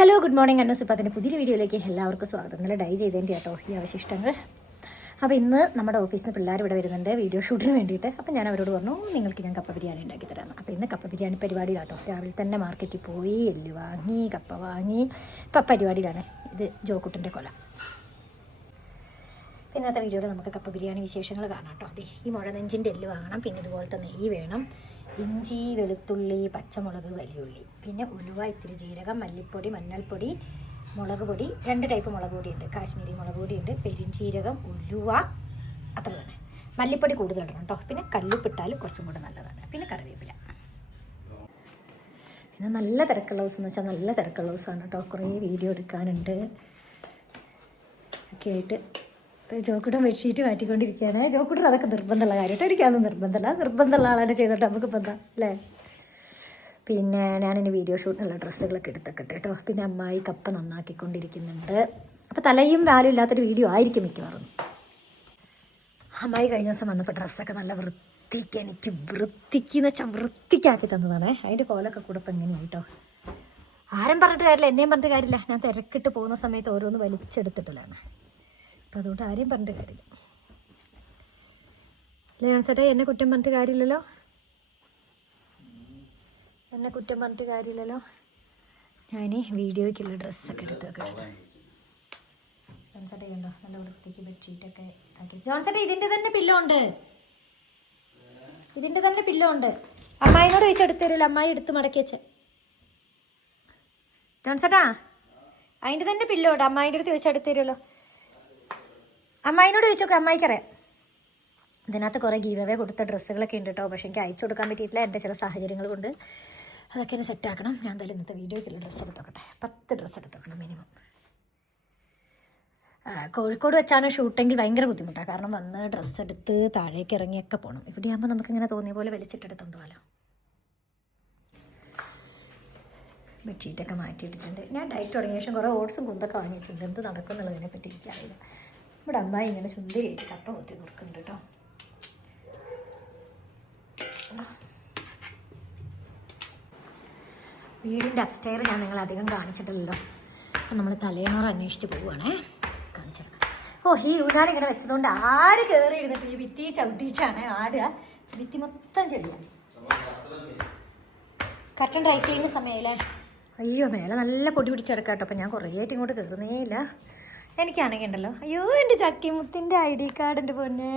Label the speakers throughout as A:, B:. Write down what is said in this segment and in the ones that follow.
A: Hello good morning അന്നോസ് ഇപ്പോൾ അതിന്റെ പുതിയ വീഡിയോയിലേക്ക് എല്ലാവർക്കും സ്വാഗതം. ഇന്നലെ ഡൈ ചെയ്തതിന്റെ കേട്ടോ ഈ അവശിഷ്ടങ്ങൾ. അപ്പോൾ ഇന്ന് നമ്മുടെ ഓഫീസിൽ നിന്ന് പിള്ളേർ ഇവിടെ വരുന്നുണ്ട് വീഡിയോ ഷൂട്ടിന് വേണ്ടിയിട്ട്. അപ്പോൾ ഞാൻ അവരോട് പറഞ്ഞു നിങ്ങൾക്ക് ഞാൻ കപ്പ ബിരിയാണി ഉണ്ടാക്കി തരാം അപ്പോൾ ഇന്ന് കപ്പ ബിരിയാണി പരിപാടിയിലാട്ടോ. രാവിലെ തന്നെ മാർക്കറ്റിൽ പോയി എല്ല് വാങ്ങി കപ്പ വാങ്ങി. ഇപ്പം പരിപാടിയിലാണ്. ഇത് ജോക്കുട്ടിന്റെ കൊല. ഇന്നത്തെ വീഡിയോയിൽ നമുക്ക് കപ്പ ബിരിയാണി വിശേഷങ്ങൾ കാണാം കേട്ടോ. അതെ ഈ മുഴ നെഞ്ചിന്റെ എല്ല് വാങ്ങണം പിന്നെ ഇതുപോലത്തെ നെയ്യ് വേണം. ഇഞ്ചി വെളുത്തുള്ളി പച്ചമുളക് വലിയുള്ളി. പിന്നെ ഉലുവ ഇത്തിരി ജീരകം മല്ലിപ്പൊടി മഞ്ഞൾപ്പൊടി മുളക് പൊടി. രണ്ട് ടൈപ്പ് മുളക് പൊടിയുണ്ട്. കാശ്മീരി മുളക് പൊടിയുണ്ട് പെരിഞ്ചീരകം ഉലുവ അത്ര തന്നെ. മല്ലിപ്പൊടി കൂടുതൽ ഇടണം കേട്ടോ പിന്നെ കല്ലുപ്പിട്ടാൽ കുറച്ചും കൂടെ നല്ലതാണ്. പിന്നെ കറിവേപ്പില. പിന്നെ നല്ല തിരക്കുള്ള ദിവസം എന്ന് വെച്ചാൽ നല്ല തിരക്കുള്ള ദിവസമാണ് കേട്ടോ കുറേ വീഡിയോ എടുക്കാനുണ്ട്. ഒക്കെ ആയിട്ട് ജോക്കുട്ടൻ ബെഡ്ഷീറ്റ് മാറ്റിക്കൊണ്ടിരിക്കുകയാണ്. ജോക്കുട്ടൻ അതൊക്കെ നിർബന്ധമുള്ള കാര്യമായിട്ട് എനിക്കതൊന്നും നിർബന്ധമല്ല. നിർബന്ധമുള്ള ആളെ ചെയ്തിട്ട് നമുക്ക് എന്താ അല്ലേ? പിന്നെ ഞാനിനി വീഡിയോ ഷൂട്ടിനുള്ള ഡ്രസ്സുകളൊക്കെ എടുത്തൊക്കെ കേട്ടോ. പിന്നെ അമ്മായി കപ്പ നന്നാക്കിക്കൊണ്ടിരിക്കുന്നുണ്ട്. അപ്പോൾ തലയും വാലും ഇല്ലാത്തൊരു വീഡിയോ ആയിരിക്കും മിക്കവാറും. അമ്മായി കഴിഞ്ഞ ദിവസം വന്നപ്പോൾ ഡ്രസ്സൊക്കെ നല്ല വൃത്തിക്ക് എനിക്ക് വൃത്തിക്ക് എന്ന് വെച്ചാൽ വൃത്തിക്കാക്കി തന്നതാണേ. അതിന്റെ കോലൊക്കെ കൂടെ ഇപ്പം എങ്ങനെയാണ് കേട്ടോ ആരും പറഞ്ഞിട്ട് കാര്യമില്ല എന്നെയും പറഞ്ഞിട്ട് കാര്യമില്ല. ഞാൻ തിരക്കിട്ട് പോകുന്ന സമയത്ത് ഓരോന്ന് വലിച്ചെടുത്തിട്ടില്ലാണ് അപ്പം അതുകൊണ്ട് ആരെയും പറഞ്ഞിട്ട് കാര്യമില്ല. അല്ലേ ഞാൻ ചേട്ടാ എന്നെ കുറ്റം പറഞ്ഞിട്ട് കാര്യമില്ലല്ലോ? എന്നെ കുറ്റം പറഞ്ഞിട്ട് കാര്യമില്ലല്ലോ? ഞാൻ വീഡിയോയ്ക്കുള്ള ഡ്രസ്സൊക്കെ എടുത്ത് വെക്കട്ടെ. ജോൺസേട്ട നല്ല വൃത്തിക്ക് ബെഡ്ഷീറ്റൊക്കെ ആക്കി. ജോൺസേട്ട ഇതിന്റെ തന്നെ പില്ലോ ഉണ്ട് ഇതിന്റെ തന്നെ പില്ലോ ഉണ്ട് അമ്മായിനോട് ചോദിച്ചു എടുത്തു തരില്ല അമ്മായി എടുത്ത് മടക്കി വെച്ച. ജോൺസേട്ടാ അതിന്റെ തന്നെ പില്ലോ ഉണ്ട് അമ്മായിന്റെ അടുത്ത് ചോദിച്ചെടുത്തു തരുമല്ലോ. അമ്മായിനോട് ചോദിച്ചോക്കെ അമ്മായിക്കറിയാം. ഇതിനകത്ത് കുറേ ഗീവ് അവേ കൊടുത്ത ഡ്രസ്സുകളൊക്കെ ഉണ്ട് കേട്ടോ പക്ഷെ എനിക്ക് അയച്ചു കൊടുക്കാൻ പറ്റിയിട്ടില്ല എന്റെ ചില സാഹചര്യങ്ങൾ കൊണ്ട് അതൊക്കെ ഒന്ന് സെറ്റാക്കണം ഞാൻ എന്തായാലും ഇന്നത്തെ വീഡിയോയ്ക്കുള്ള ഡ്രസ്സ് എടുത്തോക്കട്ടെ. പത്ത് ഡ്രസ്സ് എടുത്തോക്കണം മിനിമം കോഴിക്കോട് വെച്ചാണ് ഷൂട്ടെങ്കിൽ ഭയങ്കര ബുദ്ധിമുട്ടാണ് കാരണം വന്ന് ഡ്രസ്സ് എടുത്ത് താഴേക്ക് ഇറങ്ങിയൊക്കെ പോകണം ഇവിടെയാകുമ്പോൾ നമുക്കിങ്ങനെ തോന്നിയ പോലെ വലിച്ചിട്ടെടുത്തോണ്ട് പോകാലോ ബെഡ്ഷീറ്റൊക്കെ മാറ്റിയിട്ടിട്ടുണ്ട്. ഞാൻ ഡയറ്റ് തുടങ്ങിയ ശേഷം കുറേ ഓട്സും കുന്തൊക്കെ വാങ്ങിച്ചിട്ടുണ്ട് എന്ത് നടക്കും എന്നുള്ളതിനെ പറ്റി എനിക്കറിയില്ല. ഇവിടെ അമ്മായി ഇങ്ങനെ സുന്ദരിയായിട്ട് കപ്പ കുത്തി കൊടുക്കുന്നുണ്ട് കേട്ടോ. വീടിന്റെ അസ്റ്റയർ ഞാൻ നിങ്ങൾ അധികം കാണിച്ചിട്ടില്ലല്ലോ. അപ്പം നമ്മൾ തലേന്നോർ അന്വേഷിച്ച് പോവുകയാണേ. കാണിച്ചിട്ട് ഓ ഈ ഊഞ്ഞാൽ ഇങ്ങനെ വെച്ചതുകൊണ്ട് ആര് കയറി ഇരുന്നിട്ട് ഈ ഭിത്തി ചവിട്ടിയിട്ടാണ് ആടുക? ഭിത്തി മൊത്തം ചെടിയാണ്. കട്ടൻ ഡ്രൈ ക്ലീനിങ് സമയമല്ലേ അയ്യോ മേലെ നല്ല പൊടി പിടിച്ചെടുക്കാം കേട്ടോ അപ്പം ഞാൻ കുറേ ആയിട്ട് ഇങ്ങോട്ട് കയറുന്നേ ഇല്ല. എനിക്കാണെങ്കിൽ ഉണ്ടല്ലോ. അയ്യോ എന്റെ ചക്കിമുത്തിന്റെ ഐ ഡി കാർഡ് എന്റെ പൊന്നെ.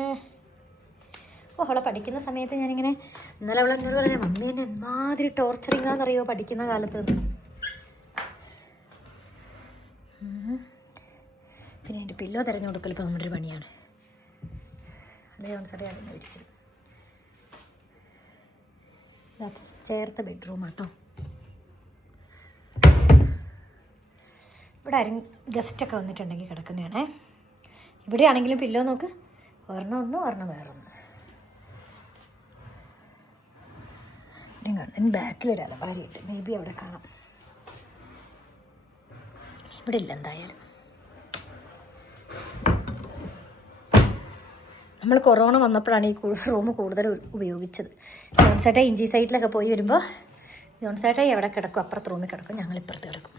A: ഓ അവളെ പഠിക്കുന്ന സമയത്ത് ഞാനിങ്ങനെ ഇന്നലെ അവളെ എന്നോട് പറഞ്ഞ മമ്മി എന്നെ എന്മാതിരി ടോർച്ചറിങ് ആണെന്നറിയോ പഠിക്കുന്ന കാലത്ത്. പിന്നെ എന്റെ പില്ലോ തിരഞ്ഞു കൊടുക്കൽ ഇപ്പോൾ നമ്മുടെ ഒരു പണിയാണ്. അതേ സാറേ അതിനെ വിരിച്ചു ചേർത്ത ബെഡ്റൂം ആട്ടോ. ഇവിടെ ആരും ഗസ്റ്റൊക്കെ വന്നിട്ടുണ്ടെങ്കിൽ കിടക്കുന്നതാണേ. ഇവിടെ ആണെങ്കിലും പില്ലോ നോക്ക്. ഒരെണ്ണം ഒന്ന് ഒരെണ്ണം വേറൊന്ന്. ഇവിടെയും ബാക്കിൽ ഒരു അലമാരിയുണ്ട് മേ ബി അവിടെ കാണാം. ഇവിടെ ഇല്ല എന്തായാലും. നമ്മൾ കൊറോണ വന്നപ്പോഴാണ് ഈ റൂം കൂടുതൽ ഉപയോഗിച്ചത്. ജോൺസേട്ട ഇഞ്ചി സൈറ്റിലൊക്കെ പോയി വരുമ്പോൾ ജോൺസേട്ട എവിടെ കിടക്കും? അപ്പുറത്ത് റൂമിൽ കിടക്കും. ഞങ്ങൾ ഇപ്പുറത്ത് കിടക്കും.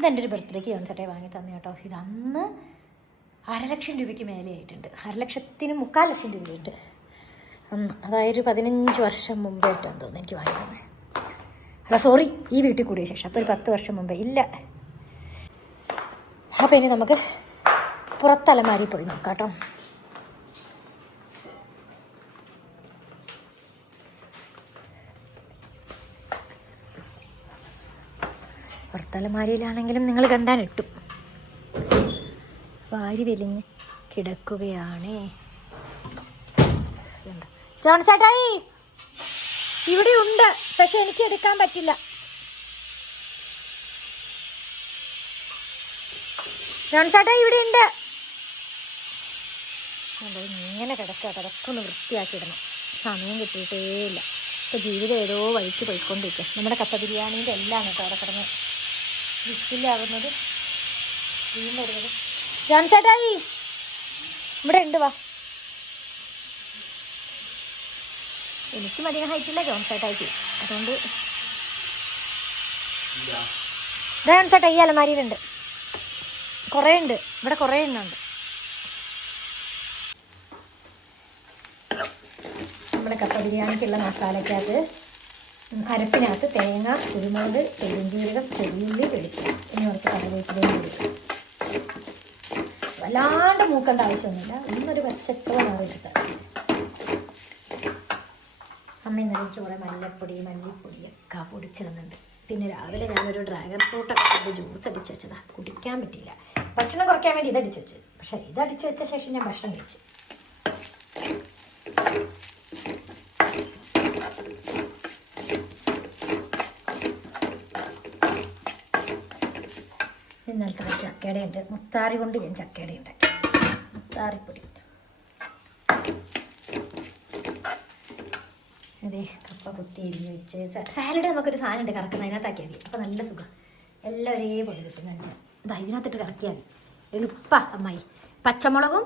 A: ഇതെന്റെ ഒരു ബർത്ത്ഡേക്ക് ജോൺസേട്ടയെ വാങ്ങി തന്നെ കേട്ടോ. ഇതന്ന് അരലക്ഷം രൂപയ്ക്ക് മേലെ ആയിട്ടുണ്ട്. അരലക്ഷത്തിന് മുക്കാൽ ലക്ഷം രൂപയുണ്ട് അന്ന് അതായത് പതിനഞ്ച് വർഷം മുമ്പേ ആയിട്ടാണ് തോന്നുന്നു എനിക്ക് വാങ്ങി തന്നെ. അല്ല സോറി ഈ വീട്ടിൽ കൂടിയ ശേഷം. അപ്പോൾ ഒരു പത്ത് വർഷം മുമ്പേ. ഇല്ല. അപ്പോൾ ഇനി നമുക്ക് പുറത്തലമാരി പോയി നോക്കാം കേട്ടോ. പുറത്തലമാരിയിലാണെങ്കിലും നിങ്ങൾ കണ്ടാൻ ഇട്ടു വാരി വലിഞ്ഞ് കിടക്കുകയാണേ. ജോൺസേട്ടായി ഇവിടെ ഉണ്ട് പക്ഷെ എനിക്ക് എടുക്കാൻ പറ്റില്ല. ജോൺ ഇവിടെ ഉണ്ട്. ഇങ്ങനെ കിടക്കുക കിടക്കൊന്ന് വൃത്തിയാക്കിയിടണം. സമയം കിട്ടിയിട്ടേ ഇല്ല ഇപ്പോൾ ജീവിതം ഏതോ വഴിക്ക് പോയിക്കൊണ്ടിരിക്കുക. നമ്മുടെ കപ്പ ബിരിയാണീന്റെ എല്ലാം കേട്ടോ അവിടെ കിടന്ന് വിസിലാവുന്നത് വീണ്ടും വരുന്നത്. ജാൻസേട്ടായി ഇവിടെ ഉണ്ട് വാ. എനിക്ക് അധികം ഹൈറ്റില്ല ജോൺസേട്ടായിക്ക് അതുകൊണ്ട് ചേട്ടാ ഈ അലമാരിയിലുണ്ട്. കുറേ ഉണ്ട്. ഇവിടെ കുറേ എണ്ണുണ്ട്. നമ്മുടെ കപ്പ ബിരിയാണിക്കുള്ള മസാലയ്ക്കകത്ത് അരപ്പിനകത്ത് തേങ്ങ കുരുമുളക് പെരുംജീരകം ചെറിയുള്ളി വെളുത്തുള്ളി എന്ന് കുറച്ച് കറിവേപ്പിലയും കൊടുക്കും വല്ലാണ്ട് മൂക്കേണ്ട ആവശ്യമൊന്നുമില്ല. ഒന്നൊരു പച്ചച്ചോള മാറിയെടുത്താൽ അമ്മ ഇന്നലെ ചോറ് മല്ലപ്പൊടി മല്ലിപ്പൊടിയൊക്കെ ഒക്കെ തന്നിട്ടുണ്ട് പിന്നെ രാവിലെ ഞാനൊരു ഡ്രാഗൺ ഫ്രൂട്ടൊക്കെ കൊണ്ട് ജ്യൂസ് അടിച്ച് വെച്ചതാ. കുടിക്കാൻ പറ്റില്ല ഭക്ഷണം കുറയ്ക്കാൻ വേണ്ടി ഇതടിച്ച് വെച്ച്. പക്ഷേ ഇതടിച്ച് വെച്ച ശേഷം ഞാൻ ഭക്ഷണം കഴിച്ചു ഇന്നലത്തെ വെച്ച് ചക്കയുടെ ഉണ്ട് മുത്താറി കൊണ്ട് ഞാൻ ചക്കയുടെ ഉണ്ടാക്കി മുത്താറിപ്പൊടി. അതെ കപ്പ കുത്തി എരിഞ്ഞ് വെച്ച് സാലഡ് നമുക്കൊരു സാധനം ഉണ്ട് കറക്കുന്ന അതിനകത്താക്കിയാൽ മതി. അപ്പം നല്ല സുഖം. എല്ലാം ഒരേപോലെ കിട്ടും. വെച്ചാൽ ഇതാ ഇതിനകത്തിട്ട് കറക്കിയാൽ മതി. എളുപ്പ അമ്മായി. പച്ചമുളകും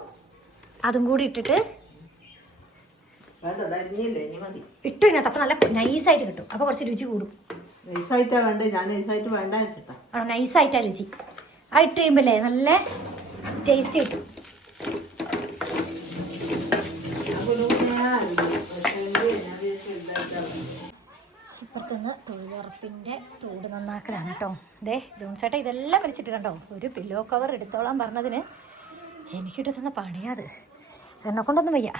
A: അതും കൂടി ഇട്ടിട്ട് ഇട്ട് ഇതിനകത്ത് അപ്പം നല്ല നൈസായിട്ട് കിട്ടും. അപ്പോൾ കുറച്ച് രുചി കൂടും.
B: നൈസായിട്ടാ വേണ്ടേ? ഞാൻ നൈസായിട്ട് വേണ്ട വെച്ചിട്ടാ.
A: ആണോ? നൈസായിട്ടാ രുചി. ആ ഇട്ട് കഴിയുമ്പോഴേ നല്ല ടേസ്റ്റ് കിട്ടും. ഇപ്പുറത്തുനിന്ന് തൊഴിലുറപ്പിന്റെ തോട് നന്നാക്കലാണ് കേട്ടോ. ദേ ജോൺസേട്ട ഇതെല്ലാം വലിച്ചിട്ട് കണ്ടോ? ഒരു പില്ലോ കവർ എടുത്തോളാൻ പറഞ്ഞതിന് എനിക്കിട്ട് തന്ന പണിയാത് എന്നെ കൊണ്ടൊന്നും വയ്യ.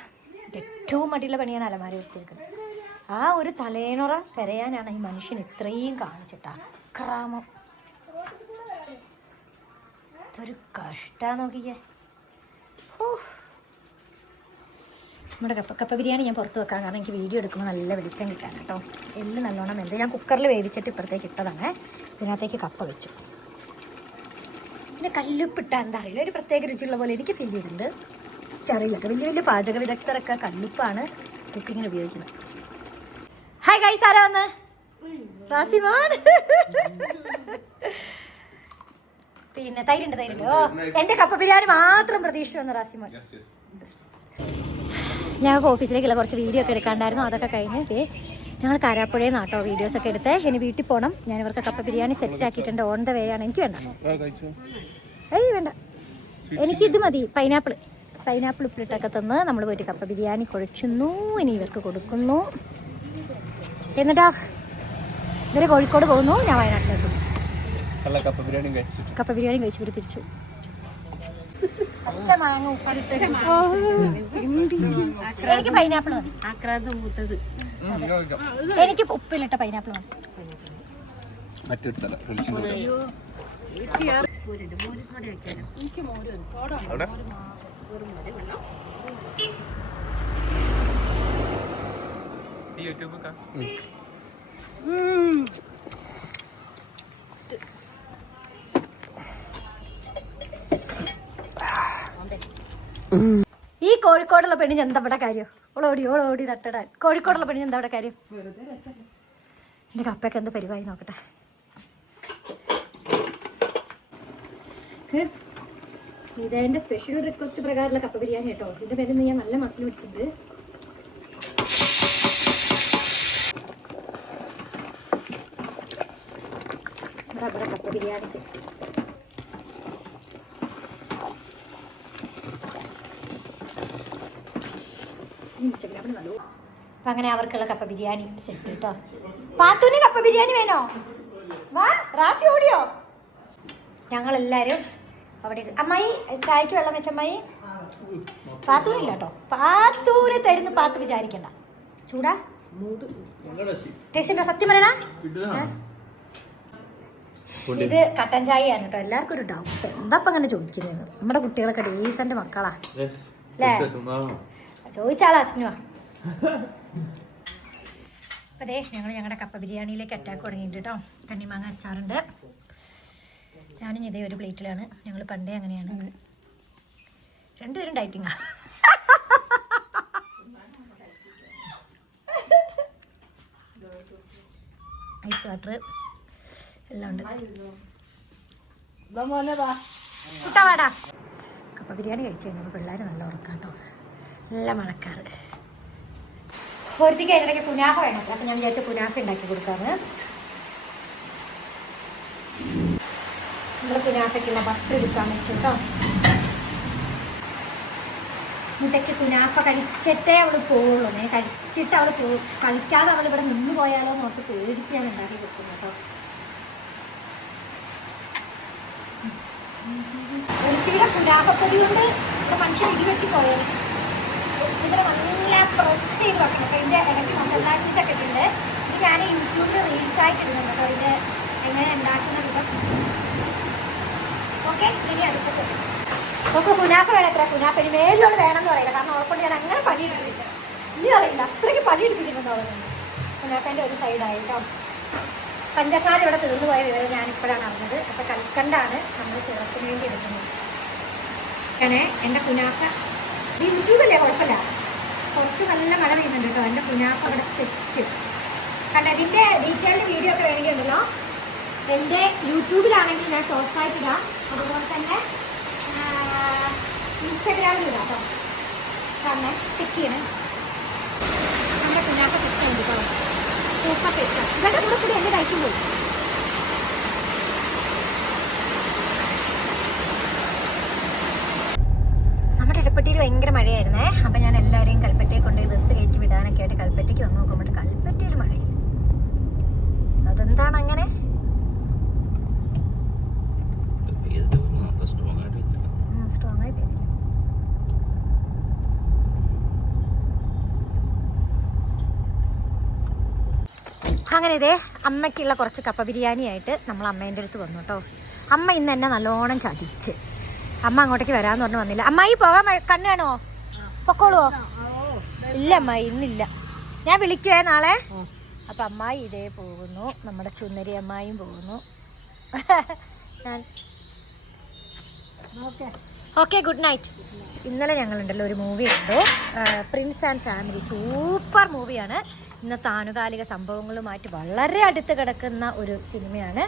A: ഏറ്റവും മടിയുള്ള പണിയാണ് അലമാരി വൃത്തിയാക്കുന്നത്. ആ ഒരു തലേണുറ കരയാനാണ് ഈ മനുഷ്യൻ ഇത്രയും കാണിച്ചിട്ടാ അക്രാമം. ഇതൊരു കഷ്ടാ നോക്കിക്കേ. ഓ നമ്മുടെ കപ്പ കപ്പ ബിരിയാണി ഞാൻ പുറത്ത് വെക്കാം. കാരണം എനിക്ക് വീഡിയോ എടുക്കുമ്പോൾ നല്ല വെളിച്ചം കിട്ടാൻ കേട്ടോ എല്ലാം നല്ലോണം വെന്ത് ഞാൻ കുക്കറിൽ വേവിച്ചിട്ട് ഇപ്പുറത്തേക്ക് ഇട്ടതാണ്. ഇതിനകത്തേക്ക് കപ്പ വെച്ചു. പിന്നെ കല്ലുപ്പിട്ട എന്താ അറിയില്ല. ഒരു പ്രത്യേക രുചിയുള്ള പോലെ എനിക്ക് ഫീൽ ചെയ്തിട്ടുണ്ട്. എനിക്കറിയില്ല. വലിയ വലിയ പാചക വിദഗ്ധരൊക്കെ കല്ലുപ്പാണ് കുക്കിങ്ങിന് ഉപയോഗിക്കുന്നത്. ഹായ് ഗൈസ് ആരാ വന്ന്? റാസിമാൻ പിന്നെ തൈരുണ്ട് തൈരുണ്ട്. ഓ എന്റെ കപ്പ ബിരിയാണി മാത്രം പ്രതീക്ഷിച്ചു വന്ന റാസിമ ഞങ്ങൾക്ക് ഓഫീസിലേക്കുള്ള കുറച്ച് വീഡിയോ ഒക്കെ എടുക്കാണ്ടായിരുന്നു. അതൊക്കെ കഴിഞ്ഞ് ദേ ഞങ്ങൾ കാരാപ്പുഴയിൽ നിന്ന് കേട്ടോ വീഡിയോസ് ഒക്കെ എടുത്ത്. ഇനി വീട്ടിൽ പോകണം ഞാൻ ഇവർക്ക് കപ്പ ബിരിയാണി സെറ്റ് ആക്കിയിട്ടുണ്ട്. ഓൺ ദ വേ ആണ്. എനിക്ക് വേണ്ട. ഏയ് വേണ്ട. എനിക്ക് ഇത് മതി. പൈനാപ്പിൾ പൈനാപ്പിൾ ഉപ്പിലിട്ടൊക്കെ തന്ന് നമ്മൾ പോയിട്ട് കപ്പ ബിരിയാണി കുഴച്ചുന്നു. ഇനി ഇവർക്ക് കൊടുക്കുന്നു. എന്നിട്ടാ ഇവർ കോഴിക്കോട് പോകുന്നു. ഞാൻ വയനാട്ടിലേക്ക്
C: നല്ല കപ്പ ബിരിയാണി കഴിച്ചു
A: കപ്പ ബിരിയാണി കഴിച്ചു ഇവർ തിരിച്ചു. എനിക്ക് പൈനാപ്പിൾ മതി. എനിക്ക് ഉപ്പിലിട്ട പൈനാപ്പിൾ മതി.
C: മറ്റെടുത്തല്ല വെളിച്ചിന്റെ
A: ഈ കോഴിക്കോടുള്ള പെണ്ണിന് എന്താ ഇവിടെ കാര്യം? ഓളോടി ഓളോടി തട്ടടാൻ. കോഴിക്കോടുള്ള പെണ്ണിന് എന്താ ഇവിടെ കാര്യം? എന്റെ കപ്പയൊക്കെ എന്ത് പരിപാടി നോക്കട്ടെ. ഇതെന്റെ സ്പെഷ്യൽ റിക്വസ്റ്റ് പ്രകാരമുള്ള കപ്പ ബിരിയാണി കേട്ടോ. ഇതിന്റെ പേരിൽ ഞാൻ നല്ല മസിൽ പിടിച്ചിട്ടുണ്ട്. ഇവിടെ കപ്പ ബിരിയാണി സെറ്റ് ഇൻസ്റ്റഗ്രാമിൽ നല്ല അപ്പം അങ്ങനെ അവർക്കുള്ള കപ്പ ബിരിയാണി സെറ്റ് കേട്ടോ പാത്തൂന് കപ്പ ബിരിയാണി വേണോ? വാ റാസി ഓടിയോ? ഞങ്ങളെല്ലാവരും അവിടെ അമ്മായി ചായക്ക് വെള്ളം വെച്ച അമ്മായി? പാത്തൂനില്ല കേട്ടോ പാത്തൂര് തരുന്നു പാത്തു വിചാരിക്കണ്ട. ചൂടാ. ടേസ്റ്റ് സത്യം പറയണ? ഇത് കട്ടൻ ചായയാണ് കേട്ടോ. എല്ലാവർക്കും ഒരു ഡൗട്ട് എന്താ അങ്ങനെ ചോദിക്കുന്നത്? നമ്മുടെ കുട്ടികളൊക്കെ ഡീസന്റ് മക്കളാ. അല്ലേ ചോദിച്ചാളാ അച്ഛനുവാ അതെ ഞങ്ങൾ ഞങ്ങളുടെ കപ്പ ബിരിയാണിയിലേക്ക് അറ്റാക്ക് തുടങ്ങിയിട്ട് കേട്ടോ കണ്ണിമാങ്ങ അച്ചാറുണ്ട്. ഞാനും ഇതേ ഒരു പ്ലേറ്റിലാണ്. ഞങ്ങൾ പണ്ടേ അങ്ങനെയാണ്. രണ്ടുപേരും ഡയറ്റിങ്ങാ ഐസ് വാട്ടർ എല്ലാം ഉണ്ട്. കപ്പ ബിരിയാണി കഴിച്ചു കഴിഞ്ഞപ്പോൾ പിള്ളേർ നല്ല ഉറക്കാം കേട്ടോ നല്ല മണക്കാറ്. ഒരുത്തിക്ക് അതിനിടയ്ക്ക് പുനാഫ വേണം. അപ്പം ഞാൻ വിചാരിച്ച പുനാഫ ഉണ്ടാക്കി കൊടുക്കാറ് നമ്മൾ പുനാഫയ്ക്കുള്ള ബട്ടർ എടുക്കാൻ വെച്ചു കേട്ടോ. മുട്ടയ്ക്ക് കുനാഫ കഴിച്ചിട്ടേ അവൾ പോവുള്ളൂ. ഞാൻ കഴിച്ചിട്ട് അവൾ പോ കളിക്കാതെ അവൾ ഇവിടെ നിന്ന് പോയാലോ എന്ന് ഓർത്ത് പേടിച്ച് ഞാൻ ഉണ്ടാക്കി കൊടുക്കുന്നു കേട്ടോ. ഒരിക്കലും കുനാഫപ്പൊടി കൊണ്ട് മനുഷ്യൻ ഇടിവെട്ടി പോയത് ഇത് ഞാൻ യൂട്യൂബിൽ ഇനി അടുത്തത്. വേണം പറയില്ല. കാരണം ഞാൻ അങ്ങനെ ഇനി അറിയില്ല ഒരു പഞ്ചസാര ഇവിടെ തീർന്നു പോയ വിവരം ഞാൻ ഇപ്പോഴാണ് അറിഞ്ഞത്. അപ്പോൾ കൽക്കണ്ടാണ് നമ്മൾ സിറപ്പിന് വേണ്ടി എടുക്കുന്നത്. എന്റെ കുനാഫ ഇത് യൂട്യൂബല്ലേ കുഴപ്പമില്ല. പുറത്ത് നല്ല മഴ പെയ്യുന്നുണ്ട് കേട്ടോ. എന്റെ കുഞ്ഞാപ്പ് അവിടെ സെറ്റ് കണ്ട? ഇതിന്റെ ഡീറ്റെയിൽഡ് വീഡിയോ ഒക്കെ വേണമെങ്കിൽ ഉണ്ടല്ലോ എന്റെ യൂട്യൂബിലാണെങ്കിൽ ഞാൻ ഷോർട്സ് ആയിട്ടിടാം അതുപോലെ തന്നെ ഇൻസ്റ്റാഗ്രാമിൽ ഇടാം കേട്ടോ. കാരണം ചെക്ക് ചെയ്യണേ. നമ്മുടെ കുഞ്ഞാക്ക സെറ്റ് ഉണ്ട് കേട്ടോ. സൂപ്പർ സെറ്റ് ഇവരുടെ കൂടെ കൂടി എന്റെ കഴിക്കും പോയി നമ്മുടെ ഇടപ്പെട്ടിയിൽ ഭയങ്കര മഴയായിരുന്നേ അപ്പം ഞാൻ എല്ലാവരെയും കൽപ്പറ്റയെ കൊണ്ടുപോയി ബസ് കയറ്റി വിടാനൊക്കെ ആയിട്ട് കൽപ്പറ്റയ്ക്ക് വന്ന് നോക്കുമ്പോൾ കൽപ്പറ്റയിൽ മഴയില്ല അതെന്താണ് അങ്ങനെ?
C: സ്ട്രോങ്
A: ആയി പെയ്തില്ല. അങ്ങനെ ഇതേ അമ്മയ്ക്കുള്ള കുറച്ച് കപ്പ ബിരിയാണി ആയിട്ട് നമ്മൾ അമ്മേന്റെ അടുത്ത് വന്നു കേട്ടോ. അമ്മ ഇന്ന് എന്നെ നല്ലോണം ചതിച്ച്. അമ്മ അങ്ങോട്ടേക്ക് വരാമെന്ന് പറഞ്ഞു വന്നില്ല. അമ്മായി പോകാൻ കണ്ണ് കാണുമോ പൊക്കോളുവോ? ഇല്ല അമ്മായി ഇന്നില്ല. ഞാൻ വിളിക്കുവേ നാളെ? അപ്പൊ അമ്മായി ഇതേ പോകുന്നു. നമ്മുടെ ചുന്നരി അമ്മായിയും പോകുന്നു. ഞാൻ ഓക്കെ. Good night. ഇന്നലെ ഞങ്ങളുണ്ടല്ലോ ഒരു മൂവി ഉണ്ടോ പ്രിൻസ് ആൻഡ് ഫാമിലി സൂപ്പർ മൂവിയാണ്. ഇന്നത്തെ ആനുകാലിക സംഭവങ്ങളുമായിട്ട് വളരെ അടുത്ത് കിടക്കുന്ന ഒരു സിനിമയാണ്.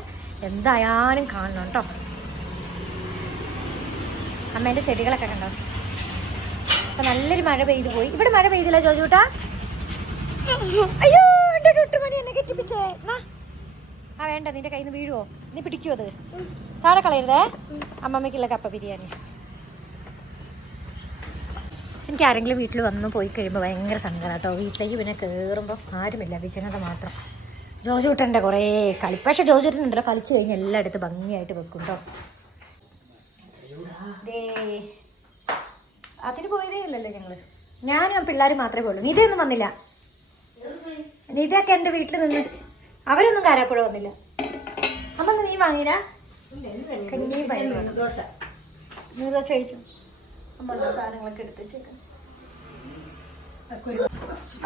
A: എന്തായാലും കാണണം കേട്ടോ. അമ്മേന്റെ ചെടികളൊക്കെ കണ്ടോ? അപ്പൊ നല്ലൊരു മഴ പെയ്തു പോയി. ഇവിടെ മഴ പെയ്തില്ല ജോജൂട്ടാ? അയ്യോ എന്റെ ഒട്ടുമണി എന്നെ കെട്ടിപ്പിച്ചേ. ആ വേണ്ട നിന്റെ കയ്യിൽ നിന്ന് വീഴുവോ? നീ പിടിക്കുവോ അത്? താഴെ കളയരുതേ. അമ്മമ്മക്കില്ല കപ്പ ബിരിയാണി. എനിക്ക് ആരെങ്കിലും വീട്ടിൽ വന്ന് പോയി കഴിയുമ്പോൾ ഭയങ്കര സങ്കടം കേട്ടോ വീട്ടിലേക്ക് പിന്നെ കയറുമ്പോൾ ആരുമില്ല. വിജനത മാത്രം. ജോജൂട്ടന്റെ കുറേ കളി. പക്ഷെ ജോജൂട്ടനുണ്ടല്ലോ കളിച്ചു കഴിഞ്ഞാൽ എല്ലായിടത്തും ഭംഗിയായിട്ട് വെക്കും കേട്ടോ ദേ. അതിന് പോയതേ ഇല്ലല്ലോ ഞങ്ങൾ. ഞാനും പിള്ളേർ മാത്രമേ പോയുള്ളൂ. ഒന്നും വന്നില്ല. നിധിയൊക്കെ എന്റെ വീട്ടിൽ നിന്ന്. അവരൊന്നും കാരാപ്പുഴ വന്നില്ല. അമ്മ നീ വാങ്ങിനാ കഞ്ഞിയും പയറും
B: ദോശ.
A: നീ ദോശ കഴിച്ചു? അമ്മ സാധനങ്ങളൊക്കെ എടുത്ത് വെച്ചേക്കാം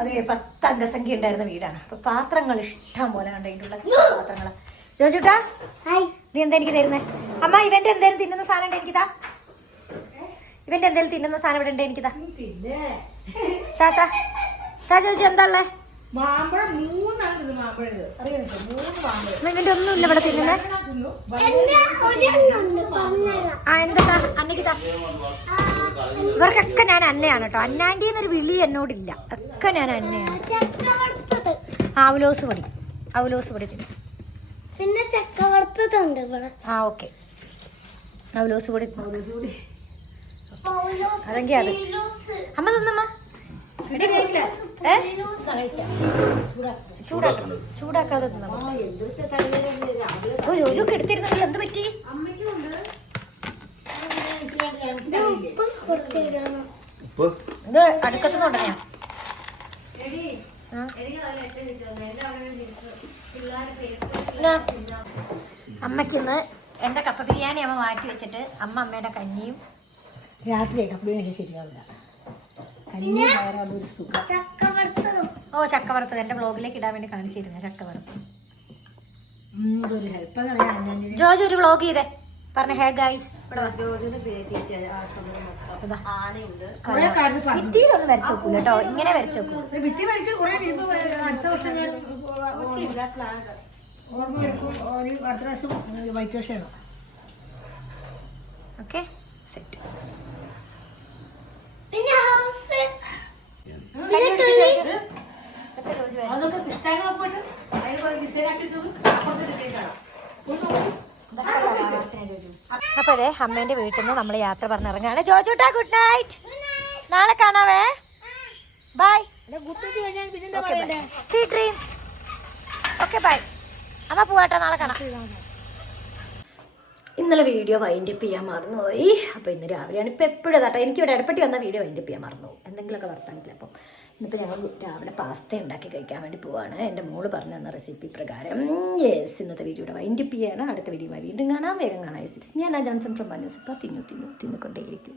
A: അതെ പത്ത് അംഗസംഖ്യ ഉണ്ടായിരുന്ന വീടാണ്. അപ്പൊ പാത്രങ്ങൾ ഇഷ്ടം പോലെ കണ്ടതിന്റെ പാത്രങ്ങൾ ചോദിച്ചുട്ടാ നീ എന്താ എനിക്ക് തരുന്നേ? അമ്മ ഇവന്റെ എന്തായാലും തിന്നുന്ന സാധനം എനിക്ക് എനിക്കിതാ. ഇവന്റെ എന്തെങ്കിലും തിന്നുന്ന സാധനം ഇവിടെ ഉണ്ട്? എനിക്കിതാ. താത്താ താ ചോദിച്ചു എന്താ ഉള്ളേ
B: മാമ്പഴം മൂന്നാണ് ഇത് മാമ്പഴം ഇത് അറിയാം മൂന്ന് മാമ്പഴം.
A: അമ്മ ഇവന്റെ ഒന്നും ഇല്ല ഇവിടെ തിന്നുന്നേ.
B: തിന്നു.
A: ആ എന്താ അന്നയ്ക്ക് ഇവർക്കൊക്കെ ഞാൻ അന്നയാണ് കേട്ടോ. അന്നാണ്ടി എന്നൊരു വിളി എന്നോടില്ല. ഒക്കെ ഞാൻ അന്നയാണ്. ആവലോസ് പൊടി. അവലോസ് പൊടി തിന്നു.
D: പിന്നെ ചക്ക വറുത്തതുണ്ട് ഇവിടെ.
A: ആ ഓക്കെ. അവലോസ് പൊടി തിന്നും. അതെങ്കി അത്. അമ്മ തന്നമ്മ. ചൂടാക്കണം ചൂടാക്കാതെ ജോജൊക്കെ എടുത്തിരുന്നല്ലോ. എന്ത് പറ്റി? ഇത് തുടങ്ങിയ. അമ്മക്കിന്ന് എന്റെ കപ്പ ബിരിയാണി അമ്മ മാറ്റി വെച്ചിട്ട് അമ്മ അമ്മയുടെ കഞ്ഞിയും
B: രാത്രി കപ്പിളിന് ശരിയാവില്ല. കഞ്ഞി ഒരു സുഖം.
A: ഓ ചക്ക വറുത്തത് എന്റെ ബ്ലോഗിലേക്ക് ഇടാൻ വേണ്ടി കാണിച്ചിരുന്നു ചക്ക വറുത്തത്
B: എന്തൊരു ഹെൽപ്പ് അറിയാം. ഞാൻ
A: ജോജ് ഒരു ബ്ലോഗ് ചെയ്തേ. പറഞ്ഞ ഹേ ഗൈസ് ഇവിടെ വാ. ഇതാ.
B: കുറെ കാര്യത്തിൽ പറഞ്ഞു.
A: ഭിത്തിയിലൊന്നും വരച്ചു നോക്കൂല കേട്ടോ. ഇങ്ങനെ വരച്ചു നോക്കൂ ഓക്കെ സെറ്റ്
D: പിന്നെ ഹൗസ്
A: ഇതൊക്കെ ജോജ് വരച്ചു
B: അതൊക്കെ പുസ്തകങ്ങൾ പോയിട്ട് അതിന് അപ്പുറത്തെ ഡിസൈൻ കാണാം.
A: അപ്പോൾ അതെ അമ്മേന്റെ വീട്ടിൽ നിന്ന് നമ്മൾ യാത്ര പറഞ്ഞിറങ്ങാണ് ജോജൂട്ടാ ഗുഡ് നൈറ്റ് നാളെ കാണാവേ. Bye okay bye sweet dreams okay bye അമ്മ പോവാട്ടോ നാളെ കാണാം. ഇന്നലെ വീഡിയോ വൈൻഡപ്പ് ചെയ്യാൻ മറന്നുപോയി അപ്പോൾ ഇന്ന് രാവിലെയാണ്. ഇപ്പോൾ എപ്പോഴും കേട്ടോ എനിക്കിവിടെ ഇടപെട്ടി വന്ന വീഡിയോ വൈൻഡപ്പ് ചെയ്യാൻ മറന്നു എന്തെങ്കിലുമൊക്കെ വർത്താനില്ല അപ്പോൾ ഇന്നിപ്പോൾ ഞങ്ങൾ രാവിലെ പാസ്ത ഉണ്ടാക്കി കഴിക്കാൻ വേണ്ടി പോവാണ്. എന്റെ മോൾ പറഞ്ഞു തന്ന റെസിപ്പി പ്രകാരം യെസ് ഇന്നത്തെ വീഡിയോ വീഡിയോയുടെ വൈൻഡപ്പ് ചെയ്യാണ്. അടുത്ത വീഡിയോ വീണ്ടും കാണാം. വേഗം കാണാം. ഞാൻ ആ ജോൺസൺ ഫ്രം മനോസ് ഇപ്പോൾ തിന്നു തിന്നു തിന്നുകൊണ്ടേയിരിക്കും